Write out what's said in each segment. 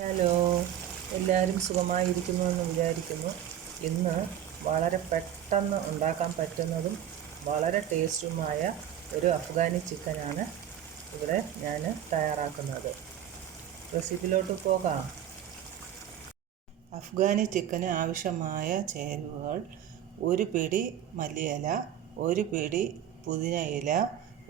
Hello. എല്ലാവരും സുഖമായിരിക്കുന്നു എന്ന് വിചാരിക്കുന്നു. ഇന്ന് വളരെ പെട്ടെന്ന് ഉണ്ടാക്കാൻ പറ്റുന്നതും വളരെ ടേസ്റ്റുമായ ഒരു അഫ്ഗാനി ചിക്കനാണ് ഇവിടെ ഞാൻ തയ്യാറാക്കുന്നത്. റെസിപ്പിയിലോട്ട് പോകാം. അഫ്ഗാനി ചിക്കന് ആവശ്യമായ ചേരുവകൾ ഒരു പിടി മല്ലിയില ഒരു പിടി പുതിന ഇല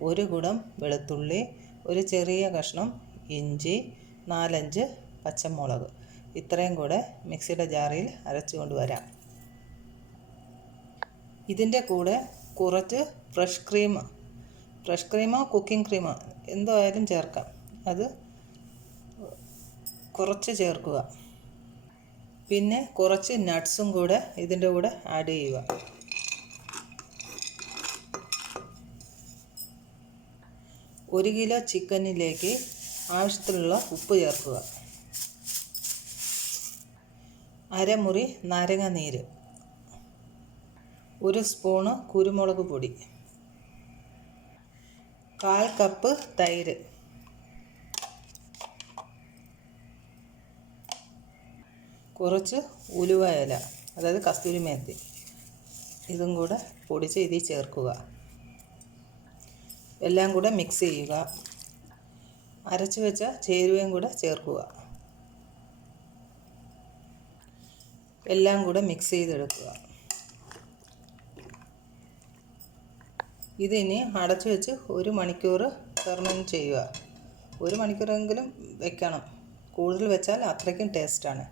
ഒരു കുടം വെളുത്തുള്ളി ഒരു ചെറിയ കഷ്ണം ഇഞ്ചി നാലഞ്ച് പച്ചമുളക്. ഇത്രയും കൂടെ മിക്സിയുടെ ജാറിൽ അരച്ചു കൊണ്ടുവരാം ഇതിന്റെ കൂടെ കുറച്ച് ഫ്രഷ് ക്രീം ഫ്രഷ് ക്രീമോ കുക്കിംഗ് ക്രീമോ എന്തോ ആയാലും ചേർക്കാം. അത് കുറച്ച് ചേർക്കുക. പിന്നെ കുറച്ച് നട്ട്സും കൂടെ ഇതിന്റെ കൂടെ ആഡ് ചെയ്യുക. ഒരു കിലോ ചിക്കനിലേക്ക് ആവശ്യത്തിലുള്ള ഉപ്പ് ചേർക്കുക. അരമുറി നാരങ്ങ നീര് ഒരു സ്പൂണ് കുരുമുളക് പൊടി. കാൽ കപ്പ് തൈര്. കുറച്ച് ഉലുവ ഇല അതായത് കസ്തൂരി മേത്തി. ഇതും കൂടെ പൊടിച്ച് ഇതിൽ ചേർക്കുക. എല്ലാം കൂടെ മിക്സ് ചെയ്യുക. അരച്ചു വെച്ച ചേരുവയും കൂടെ ചേർക്കുക. എല്ലാം കൂടെ മിക്സ് ചെയ്തെടുക്കുക. ഇതിനി അടച്ചു വെച്ച് ഒരു മണിക്കൂർ ഫെർമെന്റ് ചെയ്യുക. ഒരു മണിക്കൂറെങ്കിലും വെക്കണം. കൂടുതൽ വെച്ചാൽ അത്രയ്ക്കും ടേസ്റ്റാണ്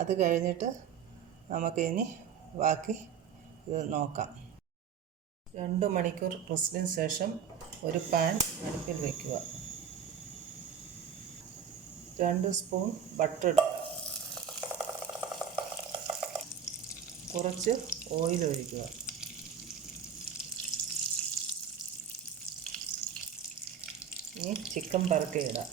അത് കഴിഞ്ഞിട്ട് നമുക്ക് ഇനി ബാക്കി ഇത് നോക്കാം. രണ്ട് മണിക്കൂർ റെസ്റ്റിന് ശേഷം ഒരു പാൻ അടുപ്പിൽ വയ്ക്കുക രണ്ട് സ്പൂൺ ബട്ടർ ഇടുക. കുറച്ച് ഓയിൽ ഒഴിക്കുക. ഇനി ചിക്കൻ പറക്കയിടാം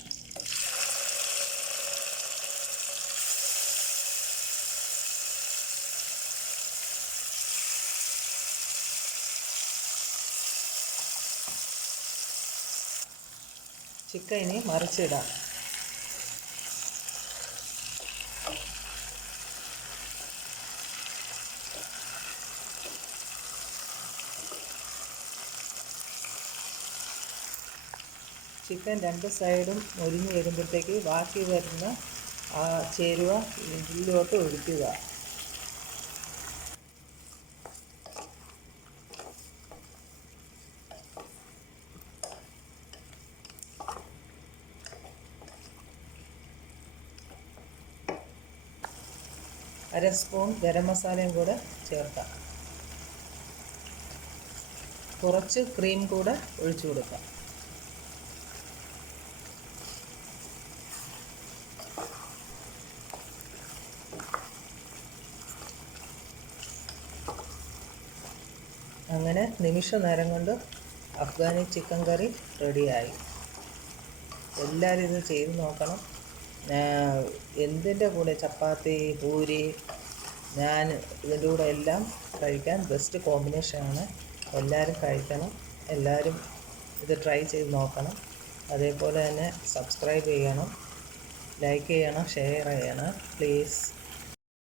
ചിക്കൻ ഇനി മറിച്ചിടാം. ചിക്കൻ രണ്ട് സൈഡും മുരിഞ്ഞ് വരുമ്പോഴത്തേക്ക് ബാക്കി വരുന്ന ആ ചേരുവ ഇതിലോട്ട് ഒഴിക്കുക. അര സ്പൂൺ ഗരം മസാലയും കൂടെ ചേർക്കാം. കുറച്ച് ക്രീം കൂടെ ഒഴിച്ചു കൊടുക്കാം. അങ്ങനെ നിമിഷ നേരം കൊണ്ട് അഫ്ഗാനി ചിക്കൻ കറി റെഡിയായി. എല്ലാവരും ഇത് ചെയ്ത് നോക്കണം. എന്തിന്റെ കൂടെ? ചപ്പാത്തി പൂരി ഞാൻ ഇതിന്റെ കൂടെ എല്ലാം കഴിക്കാൻ ബെസ്റ്റ് കോമ്പിനേഷനാണ് എല്ലാവരും കഴിക്കണം. എല്ലാവരും ഇത് ട്രൈ ചെയ്ത് നോക്കണം. അതേപോലെ തന്നെ സബ്സ്ക്രൈബ് ചെയ്യണം. ലൈക്ക് ചെയ്യണം ഷെയർ ചെയ്യണം. പ്ലീസ്